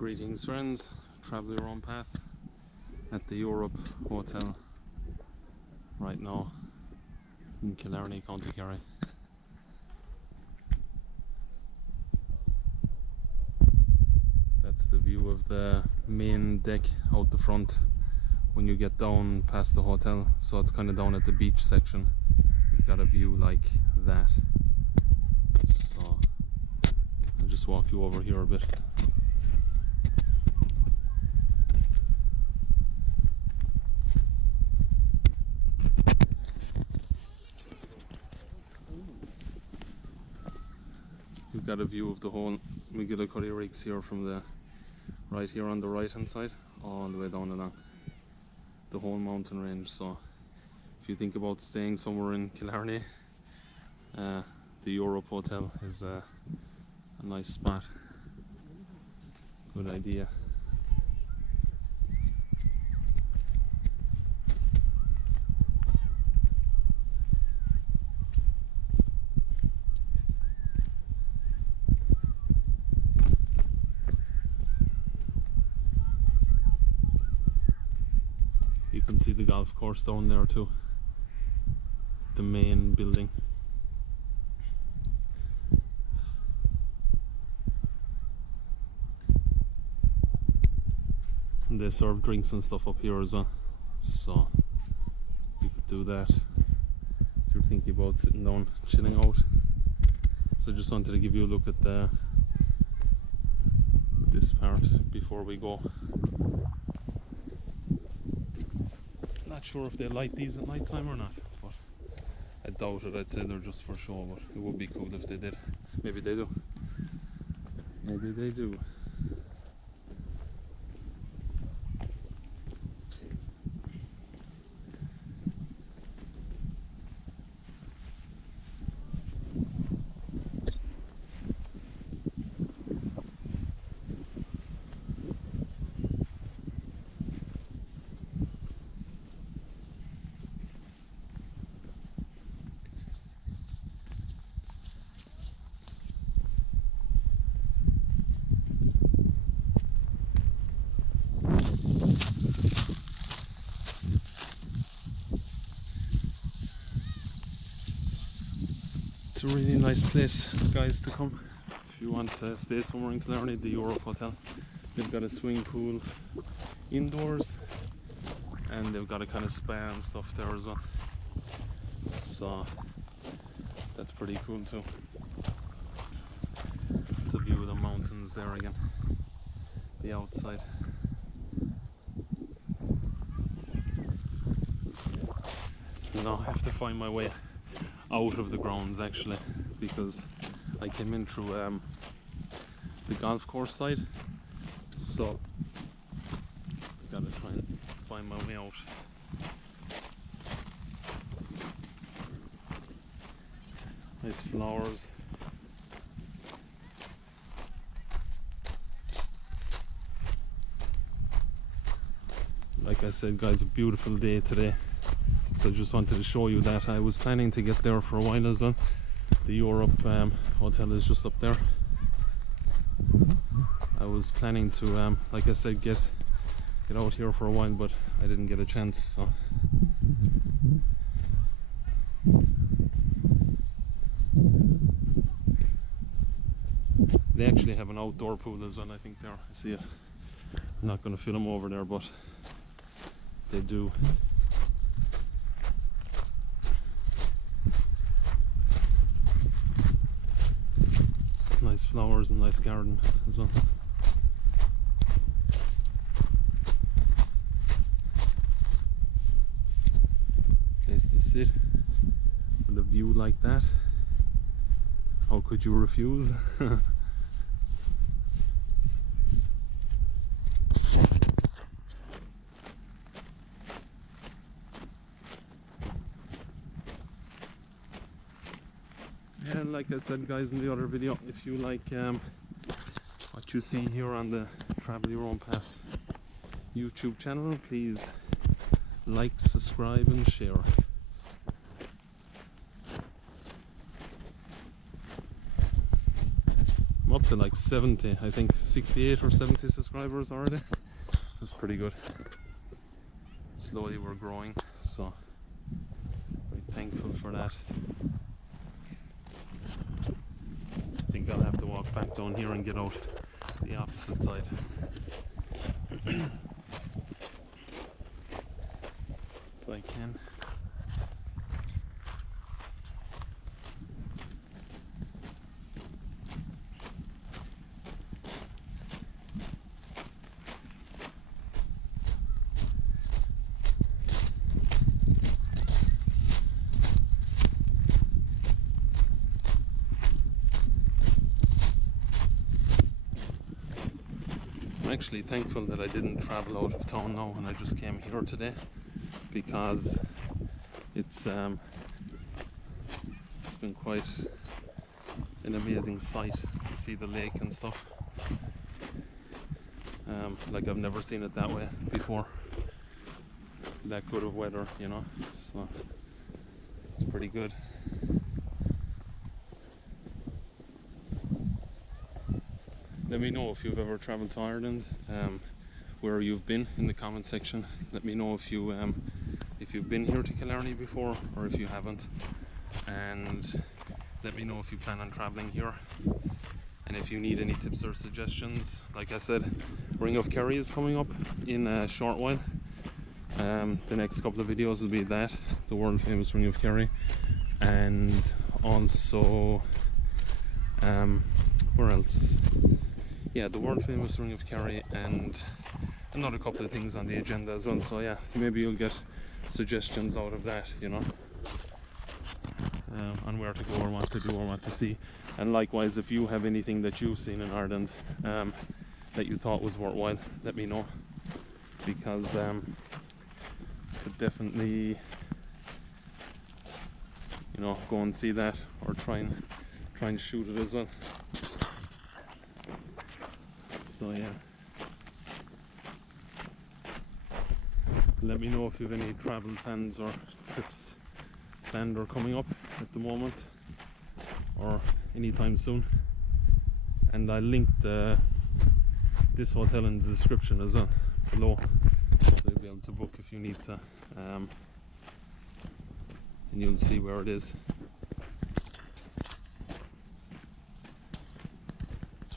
Greetings friends, travel your own path at the Europe Hotel right now in Killarney, County Kerry. That's the view of the main deck out the front when you get down past the hotel, so it's kind of down at the beach section. You've got a view like that, so I'll just walk you over here a bit. You've got a view of the whole Killarney here from the right here on the right hand side all the way down along the whole mountain range. So if you think about staying somewhere in Killarney, the Europe Hotel is a nice spot. Good idea. You can see the golf course down there too, the main building. And they serve drinks and stuff up here as well, so you could do that if you're thinking about sitting down, chilling out. So I just wanted to give you a look at this part before we go. Not sure if they light these at night time or not, but I doubt it. I'd say they're just for show, but it would be cool if they did. Maybe they do. Maybe they do. It's a really nice place, guys, to come if you want to stay somewhere in Killarney. The Europe Hotel, they've got a swimming pool indoors and they've got a kind of spa and stuff there as well, so that's pretty cool too. It's a view of the mountains there again, the outside. Now I have to find my way out of the grounds actually, because I came in through the golf course side, so I've got to try and find my way out. Nice flowers. Like I said, guys, a beautiful day today. So I just wanted to show you that. I was planning to get there for a while as well. The Europe Hotel is just up there. I was planning to, like I said, get out here for a while, but I didn't get a chance. So they actually have an outdoor pool as well, I think there. I see it. I'm not going to film over there, but they do. Nice flowers and nice garden as well. Place to sit with a view like that. How could you refuse? And like I said, guys, in the other video, if you like what you see here on the Travel Your Own Path YouTube channel, please like, subscribe and share. I'm up to like 70, I think 68 or 70 subscribers already. That's pretty good. Slowly we're growing, so very thankful for that. I think I'll have to walk back down here and get out the opposite side. If I can. I'm actually thankful that I didn't travel out of town now and I just came here today, because it's been quite an amazing sight to see the lake and stuff. Like I've never seen it that way before, that good of weather, you know, so it's pretty good. Let me know if you've ever travelled to Ireland, where you've been in the comment section. Let me know if you've been here to Killarney before or if you haven't, and let me know if you plan on travelling here. And if you need any tips or suggestions, like I said, Ring of Kerry is coming up in a short while. The next couple of videos will be that, the world famous Ring of Kerry, and also where else? Yeah, the world famous Ring of Kerry and another couple of things on the agenda as well. So yeah, maybe you'll get suggestions out of that, you know, on where to go or what to do or what to see. And likewise, if you have anything that you've seen in Ireland that you thought was worthwhile, let me know, because could definitely, you know, go and see that or try and shoot it as well. So yeah, let me know if you have any travel plans or trips planned or coming up at the moment or anytime soon, and I'll link this hotel in the description as well below, so you'll be able to book if you need to, and you'll see where it is.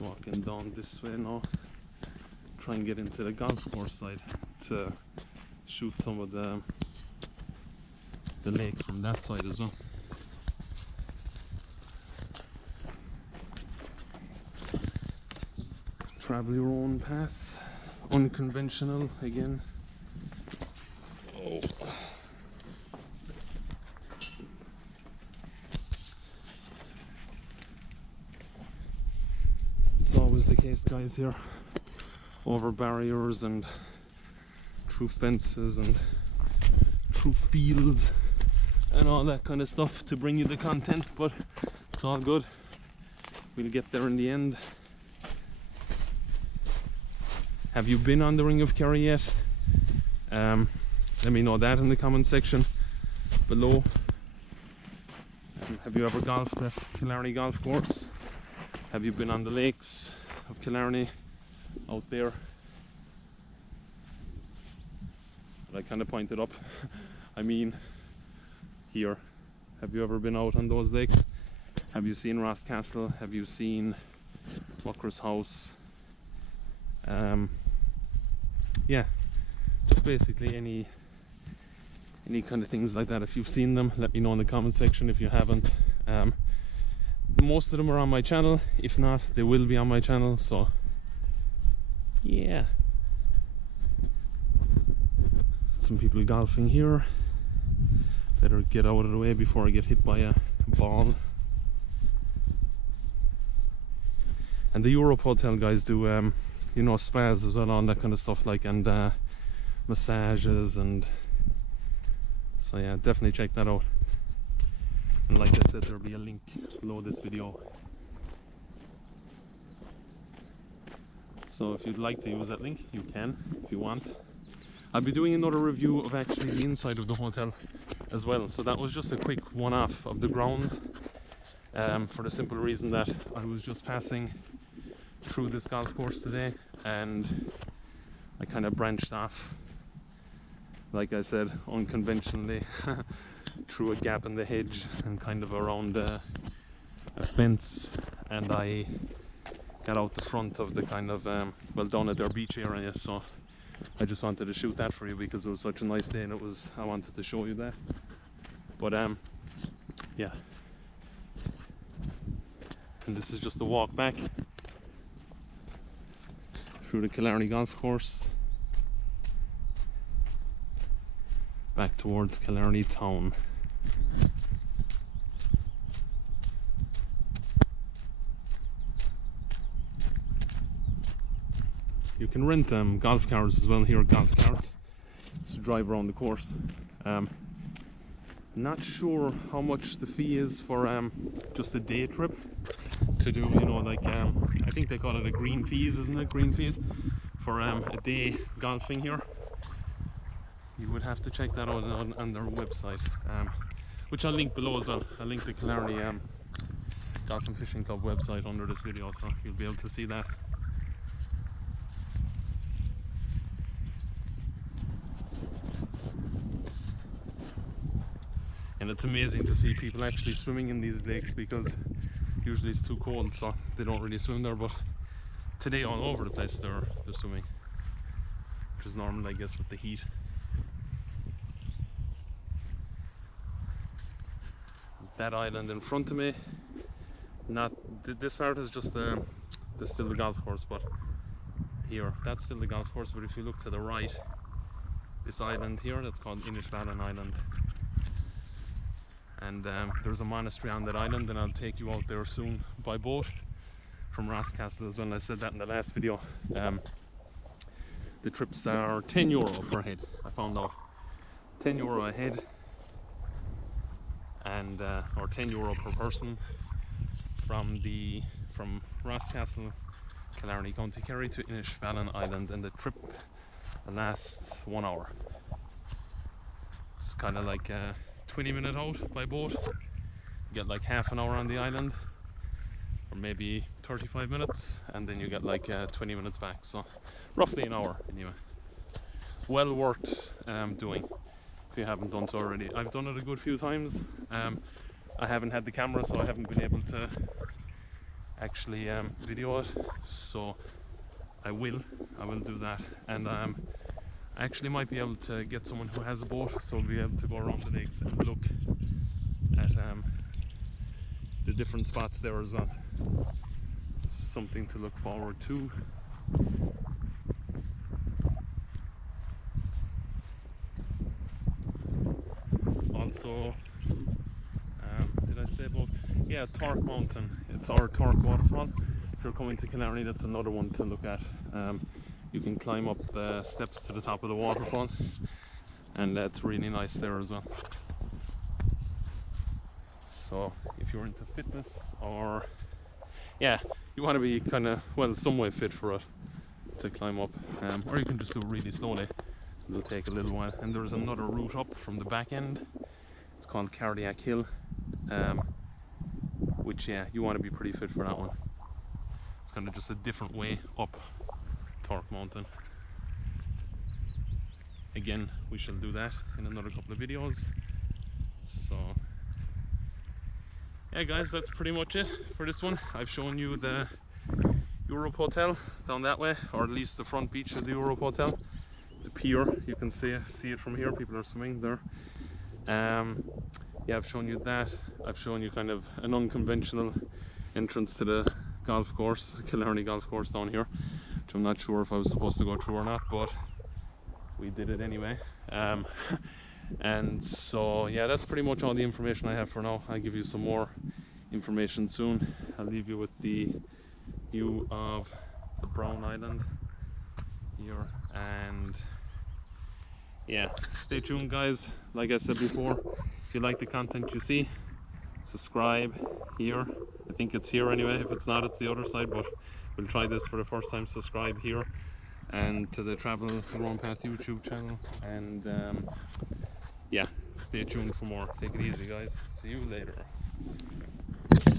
Walking down this way now, try and get into the golf course side to shoot some of the lake from that side as well. Travel your own path, unconventional again. Oh. It's always the case, guys, here, over barriers and through fences and through fields and all that kind of stuff to bring you the content, but it's all good. We'll get there in the end. Have you been on the Ring of Kerry yet? Let me know that in the comment section below. Have you ever golfed at Killarney Golf Course? Have you been on the lakes of Killarney out there? But I kind of pointed up. I mean, here. Have you ever been out on those lakes? Have you seen Rosscastle? Have you seen Walker's House? Yeah, just basically any kind of things like that. If you've seen them, let me know in the comment section. If you haven't, most of them are on my channel. If not, they will be on my channel. So yeah, some people golfing here. Better get out of the way before I get hit by a ball. And the Europe Hotel guys do you know, spas as well, all that kind of stuff, like, and massages, and so yeah, definitely check that out. And like I said, there'll be a link below this video, so if you'd like to use that link, you can if you want. I'll be doing another review of actually the inside of the hotel as well, so that was just a quick one-off of the grounds, for the simple reason that I was just passing through this golf course today, and I kind of branched off, like I said, unconventionally through a gap in the hedge and kind of around a fence, and I got out the front of the kind of well, down at their beach area. So I just wanted to shoot that for you because it was such a nice day, and I wanted to show you that. But yeah, and this is just a walk back through the Killarney golf course back towards Killarney town. You can rent golf cars as well here, golf carts, to drive around the course. Not sure how much the fee is for just a day trip to do, you know, like I think they call it a green fees, isn't it? Green fees for a day golfing here. You would have to check that out on their website, which I'll link below as well. I'll link the Killarney Golf and Fishing Club website under this video, so you'll be able to see that. And it's amazing to see people actually swimming in these lakes, because usually it's too cold, so they don't really swim there. But today, all over the place, they're swimming, which is normal, I guess, with the heat. That island in front of me, this part is just still the golf course, but here, that's still the golf course. But if you look to the right, this island here, that's called Inishvallen Island. And there's a monastery on that island, and I'll take you out there soon by boat from Rosscastle as well. I said that in the last video. The trips are €10 per head. I found out €10 a head, and or €10 per person from Rosscastle, Killarney Co.Kerry to Inishvallen Island, and the trip lasts 1 hour. It's kind of like 20-minute out by boat. You get like half an hour on the island, or maybe 35 minutes, and then you get like 20 minutes back, so roughly an hour anyway. Well worth doing if you haven't done so already. I've done it a good few times. I haven't had the camera, so I haven't been able to actually video it, so I will do that. And I actually might be able to get someone who has a boat, so we'll be able to go around the lakes and look at the different spots there as well. Something to look forward to. Also, did I say about, yeah, Torque Mountain. It's our Torque waterfall. If you're coming to Killarney, that's another one to look at. You can climb up the steps to the top of the waterfall, and that's really nice there as well. So if you're into fitness, or yeah, you want to be kind of, well, some way fit for it to climb up, or you can just do it really slowly. It'll take a little while. And there's another route up from the back end. It's called Carrauntoohil, which, yeah, you want to be pretty fit for that one. It's kind of just a different way up Torque Mountain. Again, we shall do that in another couple of videos. So yeah guys, that's pretty much it for this one. I've shown you the Europe Hotel down that way, or at least the front beach of the Europe Hotel. The pier, you can see it from here. People are swimming there. Yeah, I've shown you that. I've shown you kind of an unconventional entrance to the golf course, Killarney golf course down here, which I'm not sure if I was supposed to go through or not, but we did it anyway. And so yeah, that's pretty much all the information I have for now. I'll give you some more information soon. I'll leave you with the view of the Brown Island here, and yeah, stay tuned guys. Like I said before, if you like the content you see, subscribe here. I think it's here anyway. If it's not, it's the other side, but we'll try this for the first time. Subscribe here, and to the Travel Rowan Path YouTube channel, and yeah, stay tuned for more. Take it easy guys, see you later.